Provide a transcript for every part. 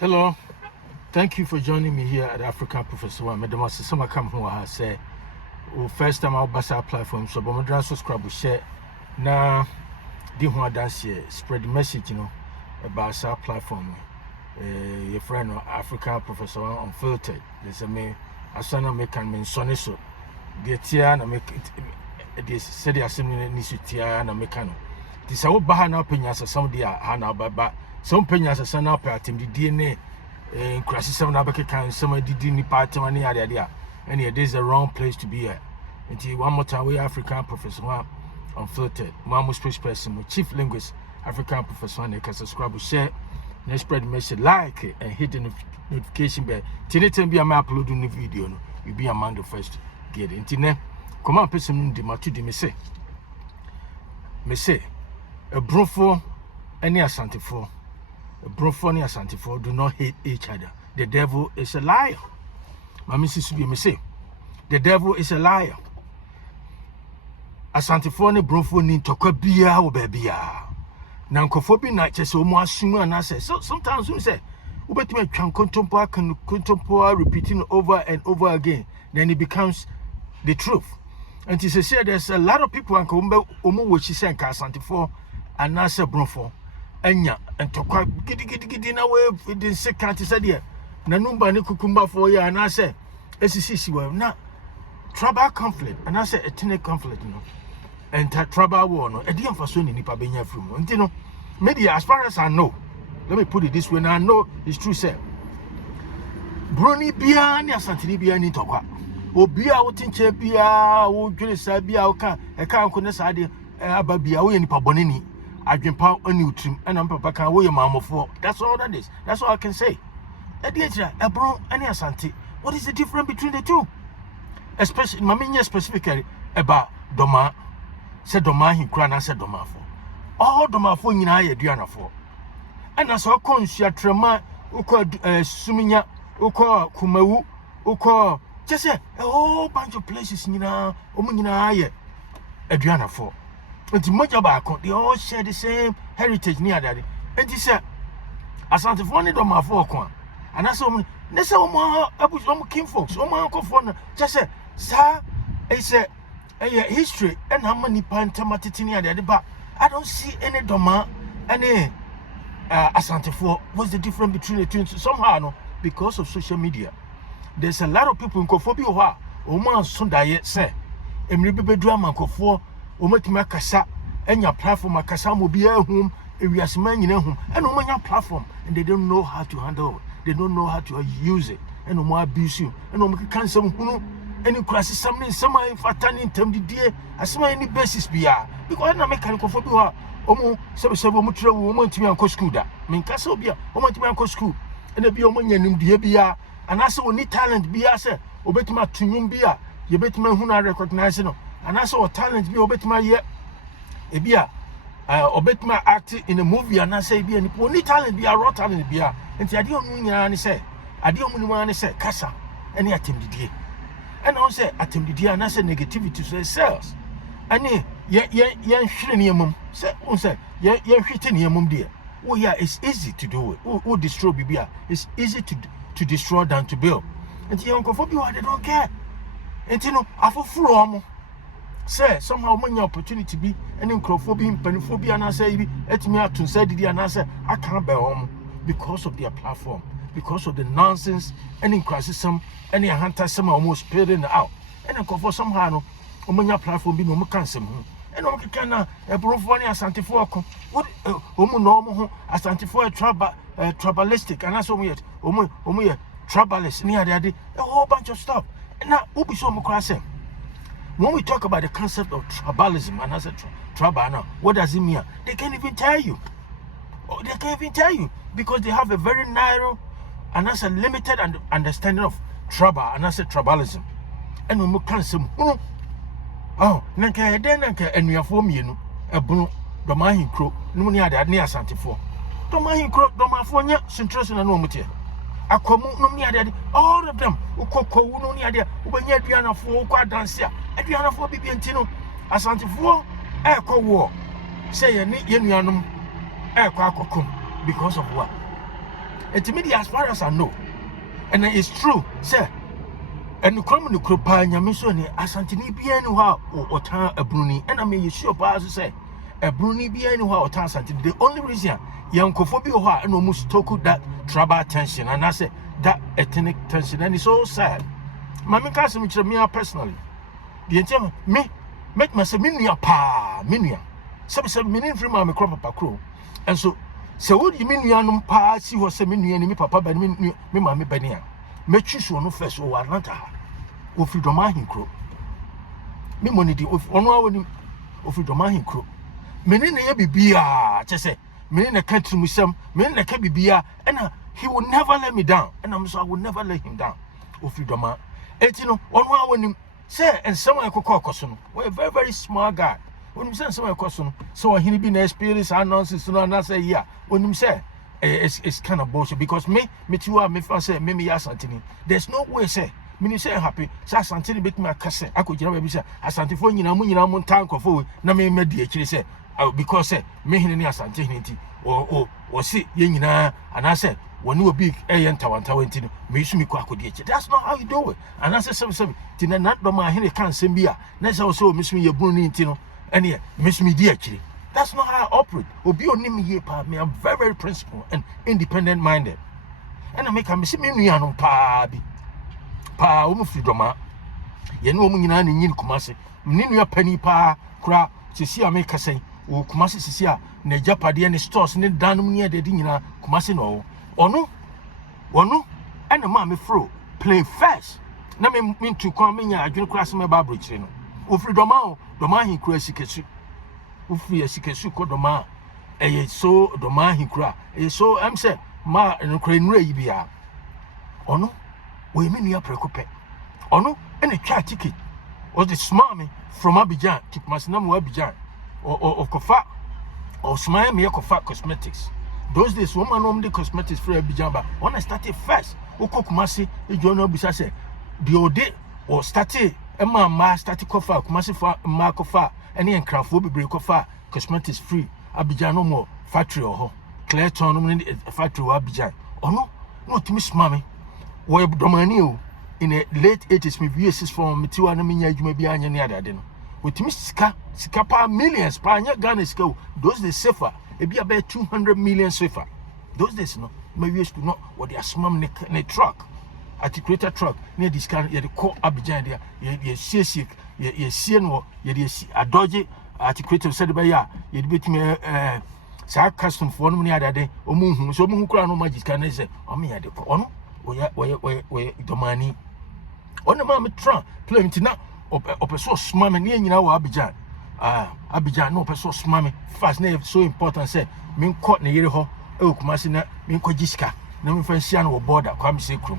Hello, thank you for joining me here at African Bonofoᴐ. Madam, some come who I say, first time I'll pass our platform, so but my subscribe, share. Now, the one dance here, spread the message, about our platform. Your friend African Bonofoᴐ unfiltered. There's a me, Asana make and mean sonny so. The tiana make it. This said the assembly needs to tiana mecano. This our bahana opinions of some dear Hannah, but some opinions of son up at him, the DNA. Crashes some Abaka can some didn't part of any idea. And here there's a wrong place to be at. Until one more time, we African Bonofoᴐ unfiltered. Mamo speech person, chief linguist, African Bonofoᴐ, they can subscribe, share, and spread the message, like it, and hit the notification bell. Till it be a uploading the video, you'll be among the first to get it. Until come on, person, the matu de me say, a Bonofoᴐ and Asantefoᴐ. Bonofoᴐ and Asantefoᴐ do not hate each other. The devil is a liar. My missus be me say, the devil is a liar. Asantefoᴐ and Bonofoᴐ need to quit beer or baby. Now, cophobia night just almost sooner and I say, so sometimes we say, but me can contemporary repeating over and over again, then it becomes the truth. And she said, there's a lot of people and come back, what she said, Asantefoᴐ and Nasa Bonofoᴐ. Enya and to quite giddy in a way within second is idea. Nanumba Nikukumba for ya and I say, SCC well not tribal conflict and I say ethnic conflict, and tribal war no a dear for soon in Nipabenya from and maybe as far as I know, let me put it this way, and I know it's true, sir. Bruni Biani Santini Biani Toka. O Bia Wotinche Bia, O Julia Bia, a can't connect Ababia, or any Pabonini. I can pound a new trim and I'm Papa can wear your mama for. That's all that is. That's all I can say. A bro and Asante. What is the difference between the two? Especially Mamina specifically about Doma. Said Doma he cran, I said Doma for. All Doma for in I Diana for. And I saw Consia Trema, Uko Suminya, Uko Kumau, Uko just say a whole bunch of places in Omina Adriana for. And Mojabako, they all share the same heritage near daddy. And he said, Asantefoᴐ don't my fork. And I saw Nessa Omo King folks, Omo Uncle Fon, just said, sir, it's a history and how many pantamatini daddy, but I don't see any Doma, any Asantefoᴐ. What's the difference between the two? Somehow, no, because of social media. There's a lot of people in Kofobi Oha, Oman Sunday, say, Emribe drama Kofor. Omatima kasa enya platform akasa mo bia hum ewiasema nyina hum and omanya platform and they don't know how to handle it. They don't know how to use it and omo abuse you and omo kan some hunu any crisis something some fatani in term die asema any basis bia because na make ko fobi ho omo sebe omo tire wo omo ntimi anko school da me kasa obia omo ntimi anko school and bia omo nyanim die bia and ase oni talent bia se obetima tunum bia ye betima hunu recognize no. And I saw talent be obetima ye ebia obetima act in a movie and I say be any only talent be a raw talent be a enti ade onu nyina ne say ade onu ne say kasa any atemdidie and I say atemdidie and I say negativity so sales ani ye hwere ne mum say on say ye hwete ne mum de oh yeah it's easy to do it oh destroy bibia it's easy to destroy than to build enti ye nkofo bi they don't care enti no afoforo omo say somehow many opportunity be any crowdphobia, panophobia, and I say, etimi atun said didi and I say I can't bear home because of their platform, because of the nonsense, any criticism, any hunter some almost spilling out. And I go for somehow no omanya platform be no more cancel. And no can a Bonofoᴐ and Asantefoᴐ. What normal Asantefoᴐ tribalistic and that's what omo tribalist near the a whole bunch of stuff. And now ubi so much. When we talk about the concept of tribalism, and as a tribal now, what does it mean? They can't even tell you. They can't even tell you because they have a very narrow and that's a limited understanding of tribal and that's a tribalism. And when we can say, Nanka Nanka and we are for me, a Bruno, Domahin Crow, no near that near Asantefoᴐ. Domahin Crow, Domafonia, Centration and Nomate. I come no near that all of them who cocoa no near there when you're Diana for quite dance here. Adriana for Bibiantino, Asantefoᴐ, Echo War. Say a Yenianum, Echo because of what? And to me, as far as I know, and it's true, sir. And the common Krupa, Yamisoni, Asantini be anyhow or Tan a Bruni, and I mean, you sure, as say, a Bruni be anyhow or Tan Santini. The only reason young Kophobia and almost took that tribal tension, and I say that ethnic tension, and it's all sad. Mammy Castle, which me personally, the entire me make myself minia pa, minia. Some meaning from my crop of crew. And so what you mean, Yanum pa, see what some me papa, but me, mammy Benia. Make you no first or Atlanta. Of you don't mind crow. Me money of 1 hour of you don't mind crow. Meaning a beer, just say, meaning a country with some, meaning a cabby beer, and he will never let me down. And I'm so I will never let him down. Of you don't mind. And you know, 1 hour when him say, and someone could call Cosson. We're a very, very smart guy. When you send someone Cosson, so he be an experience, I nonsense, and I say, yeah, when him say, it's kind of bullshit because me too are me say me Asantini. There's no way say me say happy say Asantini bit me akase akojira baby say Asantefoᴐ nyina mo tank of na me di akiri say because say me hini ni Asantini nti o si ye nyina and I say when you big entawantawa nti me isu mi ko akodi akiri. That's not how you do it. And I say some ti na do ma hini kan sem bia na say so me isu mi ye bunu nti no ene me isu mi di akiri. That's not how I operate. Obi onimi ye pa me. I'm very, very principled and independent minded. And I make a miss me no pa bi. Pa omu fidoma. Ye no omu nyina ni Kumasi. Ni nua pani pa kra sisi America say o Kumasi sisi a na japade ne stores ne danum ne de nyina Kumasi no. Ono and ma me fro play first. Na me to come me nya adwene kra se me ba brochire no. O fidoma o doma hin kra sikesu. Ufi esikesu kodoma so doma hinkura so am say ma nkura nura yibia ono we me nua prekope ono ene twa ticket was the smart me from Abidjan to Masinam Abidjan or Kofa or smile me Kofa Cosmetics. Those days woman the cosmetics for Abidjan, but when I started first Kumasi e jono bisa say the ode or started ma started Kofa Kumasi for ma Kofa any encrafo be break off cosmetics free Abidjan no more factory or Clayton no factory Abidjan no to miss mommy we domani in the late 80s me years from me tiwa na menya adwuma bi anya ne adade no with me sika pa millions pa anya Ghana sika those days safer e be about 200 million safer those days no me used to know what they smam ne truck articulated truck near this kind ye the call Abidjan there ye see no ye adoje articulated said by ya ye bit me sa custom for no near that day omu so mu kura no magic can say o me ya de ko ono we domani ono ma me tran play ntina opeso smam ne nyina wa Abidjan Abidjan no opeso smam fast na so important say me ko ne yere ho e Kumasi na me ko gisika na me fan sia no border kwa me se krum.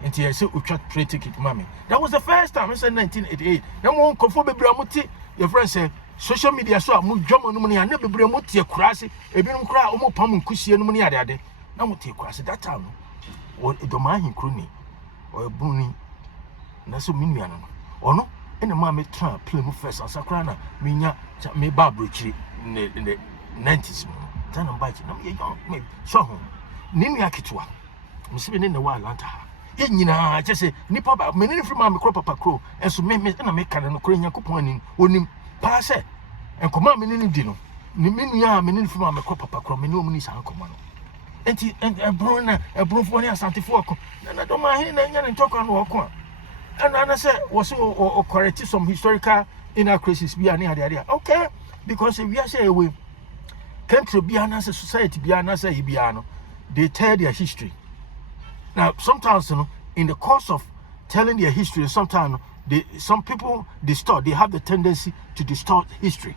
Until I said, we tried to trade ticket, mommy. That was the first time. I said 1988. Then one conform baby amuti. Your friend said, social media so I'm drama no money. I never be amuti a crassy. A bit of cry, almost pam kushi no money. I did. Now muti crassy that time. Or a domain crony or a boony. That's so minion. Or no, and the mammy try play with first and Sakrana. Minya me barbecue in the 90s. Then I'm biting. I'm young, maybe. So home. Nimi Akitua. I'm sitting in the wild Atlanta. Nyina just say nipa ba menene from my crop papa crow and so me na make kan no kro nyankopon anim onim pa se enkoma menene di no ni menua menene from my crop papa crow menene omuni san koma no enti ebro na ebro fo ne Asantefoᴐ ko na do ma he na nya ne ntoko no woko and say was o correct some historical inaccuracies bi ani ade okay because if we are say away country bi ana say society bi ana say bi ano they tell their history. Now, sometimes, in the course of telling their history, sometimes some people distort. They have the tendency to distort history.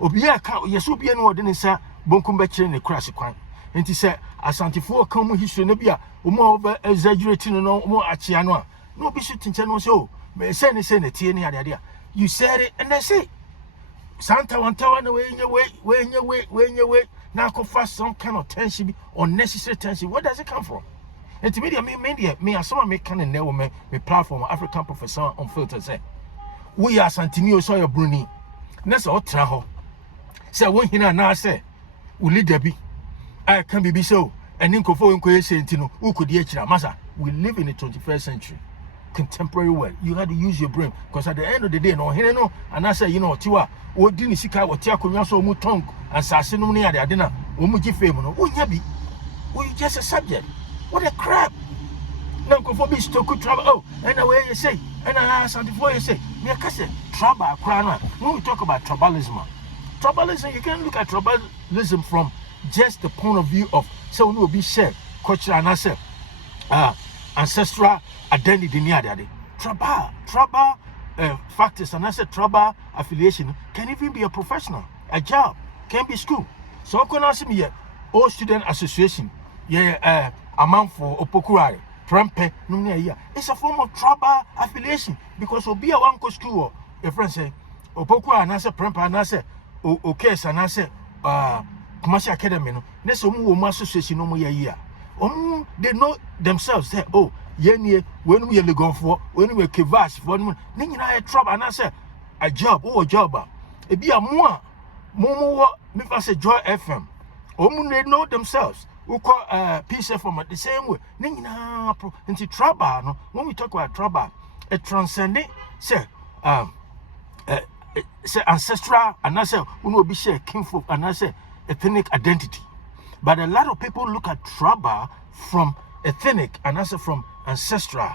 Obiya ka yesu obiya no odene sa bonkum be kire ne crash kwan. Enti se Asantefoᴐ ka mu history no bia omo over exaggerating no omo achia no a no obi shoot nche no so me say ne tie ne ade. You said it and that's it. Santa wantawa na we now confess some kind of tension, unnecessary tension. Where does it come from? And to me, as someone make kind of know me platform, African Professor Unfiltered say, we are Santinio so your Bruni. That's all traho. Say, when he now say, we lead Debbie. I can be so. and nkofo nkoye sentino who could yechira masa. We live in the 21st century contemporary world. You had to use your brain, because at the end of the day no no, and I say tiwa o di ni sika o ti akonwa so mu tongue and sase no ne ade na o mu gi fame no wo nya bi. We just a subject. What a crap. Now nkofo bi stoku trouble and away you say and Asantefoᴐ you say me akase trouble akra. When we talk about tribalism, you can look at tribalism from just the point of view of so no be share culture and say ancestral identity near that. Tribal factors and I said tribal affiliation can even be a professional, a job, can be school. So I can ask me all student association, amount for Opokuare, Prempe, no, it's a form of tribal affiliation because will be a one school or a friend say Opokua and I said Prempe and I said okay, and I said commercial academy no, next one association no more year. They know themselves say oh when we are going for when we are kivas for then a trouble and I say a job a job it be a more me say Joy FM they know themselves who call peace FM the same way into trouble no. When we talk about trouble it transcending say say ancestral and I say will be share kinfolk and I say ethnic identity. But a lot of people look at tribal from ethnic and also from ancestral,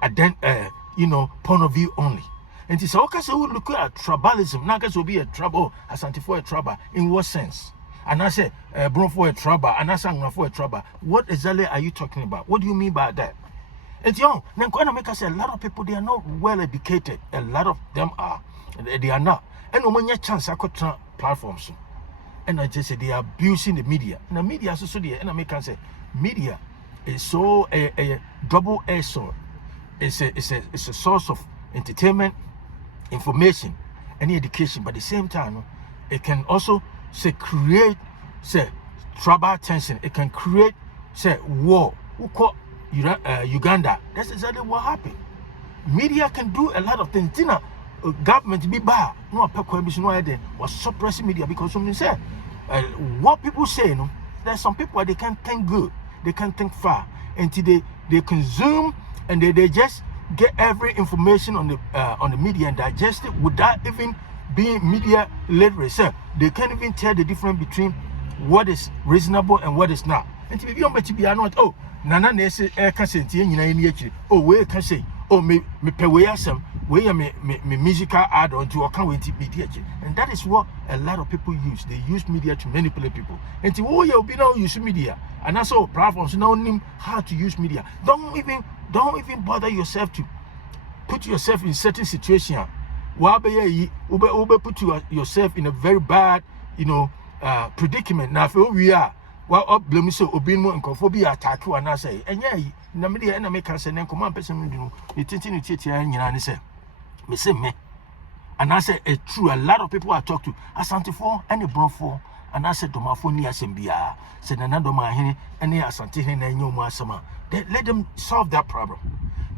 point of view only. And it's okay, so we look at tribalism. Now, guys will be a trouble, Asantefoᴐ a trouble. In what sense? And I say, Bonofoᴐ a trouble, and I say, Bonofoᴐ a trouble. What exactly are you talking about? What do you mean by that? And now, I'm make us say a lot of people they are not well educated. A lot of them are, they are not. And when you chance, I could platforms. And I just say they are abusing the media. And the media also there. And I make say media is so a double-edged sword. It's a source of entertainment, information, and education. But at the same time, it can also create tribal tension. It can create war. Who call Uganda? That's exactly what happened. Media can do a lot of things. Government be bad. No, was suppressing media because something said what people say. No, there's some people they can't think good, they can't think far, and today they consume and they just get every information on the media and digest it without even being media literate. So they can't even tell the difference between what is reasonable and what is not. And to be not nana nese can say oh we can say oh me pay we some we me musical add on to account with media. And that is what a lot of people use. They use media to manipulate people. And to you'll be now use media. And that's all platforms now know how to use media. Don't even bother yourself to put yourself in certain situation. Ube put yourself in a very bad, predicament. Now if we are up blame so obin and cophobia attack you and I say, and na media and make us and command person you tintin and say me say me and I say it's true. A lot of people I talk to Asantefoᴐ and Bonofoᴐ and I said to my phone SMBA said another my any Asante and Yoma. Let them solve that problem.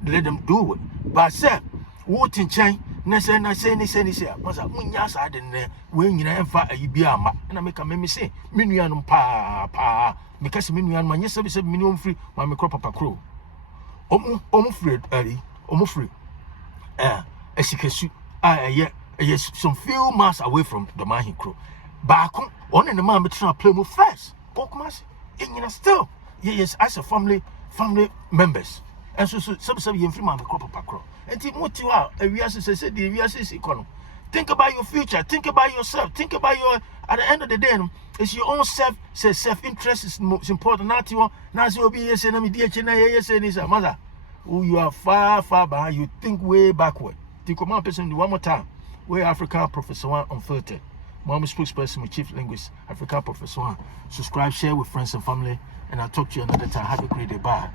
Let them do it. But say what in chain say was a munyas I didn't when you never a biama and I make a meme say minianum pa because minian man yes said minimum free my crop up a crow. Free yes some few miles away from the Mahi crew. Back on in the man between play move first. Pokmas in still yes as a family members. And so some you free man crop up a crow. And what you are a reason says the reason economy. Think about your future, think about yourself, think about your at the end of the day, it's your own self-interest is most important. Not you now you'll be yes and yes mother. Oh, you are far behind, you think way backward. Think of my person one more time. We're African Bonofoᴐ Unfiltered. Mom spokesperson with Chief Linguist, African Bonofoᴐ. Subscribe, share with friends and family, and I'll talk to you another time. Have a great day. Bye.